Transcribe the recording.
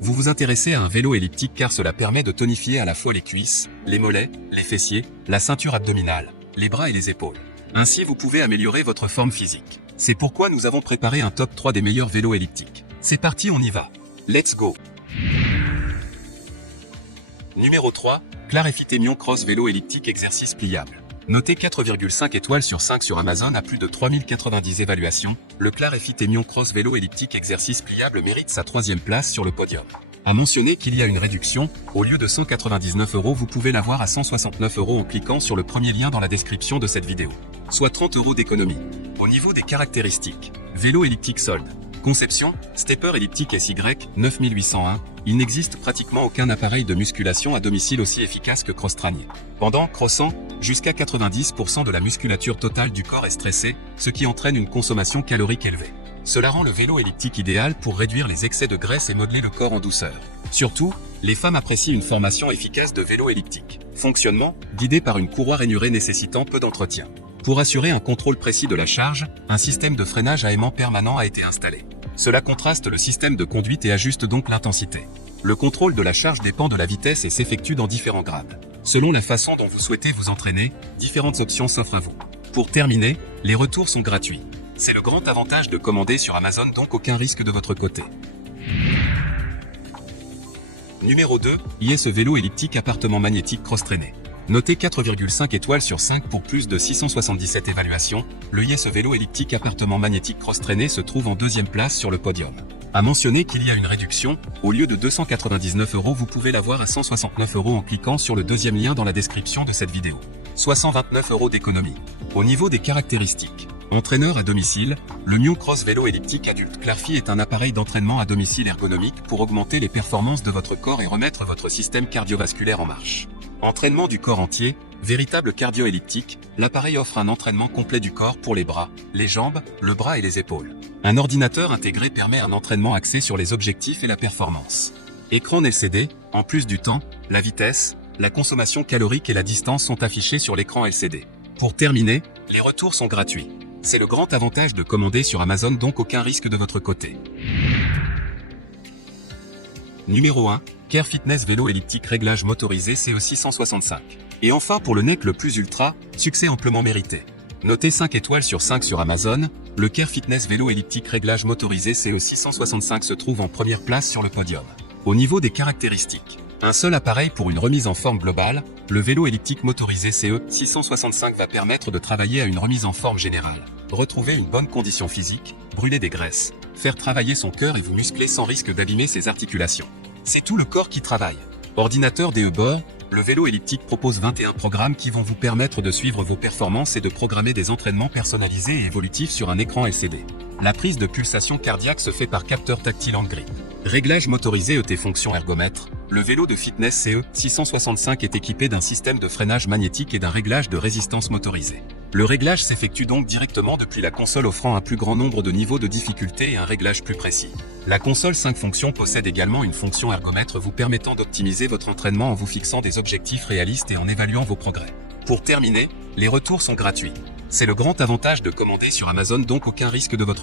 Vous vous intéressez à un vélo elliptique car cela permet de tonifier à la fois les cuisses, les mollets, les fessiers, la ceinture abdominale, les bras et les épaules. Ainsi vous pouvez améliorer votre forme physique. C'est pourquoi nous avons préparé un top 3 des meilleurs vélos elliptiques. C'est parti, on y va. Let's go. Numéro 3, Clarifitemion Cross Vélo Elliptique Exercice Pliable. Noté 4,5 étoiles sur 5 sur Amazon à plus de 3090 évaluations, le Clarifitemion Cross Vélo Elliptique Exercice Pliable mérite sa 3e place sur le podium. À mentionner qu'il y a une réduction, au lieu de 199 €, vous pouvez l'avoir à 169 € en cliquant sur le premier lien dans la description de cette vidéo. Soit 30 € d'économie. Au niveau des caractéristiques, vélo elliptique solde. Conception, stepper elliptique SY 9801, il n'existe pratiquement aucun appareil de musculation à domicile aussi efficace que Crosstraining. Pendant crossant, jusqu'à 90% de la musculature totale du corps est stressée, ce qui entraîne une consommation calorique élevée. Cela rend le vélo elliptique idéal pour réduire les excès de graisse et modeler le corps en douceur. Surtout, les femmes apprécient une formation efficace de vélo elliptique. Fonctionnement, guidé par une courroie rainurée nécessitant peu d'entretien. Pour assurer un contrôle précis de la charge, un système de freinage à aimant permanent a été installé. Cela contraste le système de conduite et ajuste donc l'intensité. Le contrôle de la charge dépend de la vitesse et s'effectue dans différents grades. Selon la façon dont vous souhaitez vous entraîner, différentes options s'offrent à vous. Pour terminer, les retours sont gratuits. C'est le grand avantage de commander sur Amazon, donc aucun risque de votre côté. Numéro 2, IS Vélo Elliptique Appartement Magnétique Cross-Traîné. Noté 4,5 étoiles sur 5 pour plus de 677 évaluations, le IS Vélo Elliptique Appartement Magnétique Cross-Traîné se trouve en 2e place sur le podium. À mentionner qu'il y a une réduction, au lieu de 299 €, vous pouvez l'avoir à 169 € en cliquant sur le deuxième lien dans la description de cette vidéo. Soit 129 € d'économie. Au niveau des caractéristiques, entraîneur à domicile, le Mew Cross Vélo Elliptique Adulte Clarfi est un appareil d'entraînement à domicile ergonomique pour augmenter les performances de votre corps et remettre votre système cardiovasculaire en marche. Entraînement du corps entier, véritable cardio-elliptique, l'appareil offre un entraînement complet du corps pour les bras, les jambes, le bras et les épaules. Un ordinateur intégré permet un entraînement axé sur les objectifs et la performance. Écran LCD, en plus du temps, la vitesse, la consommation calorique et la distance sont affichés sur l'écran LCD. Pour terminer, les retours sont gratuits. C'est le grand avantage de commander sur Amazon, donc aucun risque de votre côté. Numéro 1, Care Fitness Vélo Elliptique Réglage Motorisé CE665. Et enfin pour le NEC le plus ultra, succès amplement mérité. Noté 5 étoiles sur 5 sur Amazon, le Care Fitness Vélo Elliptique Réglage Motorisé CE665 se trouve en première place sur le podium. Au niveau des caractéristiques, un seul appareil pour une remise en forme globale, le vélo elliptique motorisé CE665 va permettre de travailler à une remise en forme générale, retrouver une bonne condition physique, brûler des graisses, faire travailler son cœur et vous muscler sans risque d'abîmer ses articulations. C'est tout le corps qui travaille. Ordinateur DE-Bord, le vélo elliptique propose 21 programmes qui vont vous permettre de suivre vos performances et de programmer des entraînements personnalisés et évolutifs sur un écran LCD. La prise de pulsation cardiaque se fait par capteur tactile hand grip. Réglage motorisé ET fonction ergomètre, le vélo de fitness CE665 est équipé d'un système de freinage magnétique et d'un réglage de résistance motorisé. Le réglage s'effectue donc directement depuis la console, offrant un plus grand nombre de niveaux de difficulté et un réglage plus précis. La console 5 fonctions possède également une fonction ergomètre vous permettant d'optimiser votre entraînement en vous fixant des objectifs réalistes et en évaluant vos progrès. Pour terminer, les retours sont gratuits. C'est le grand avantage de commander sur Amazon, donc aucun risque de votre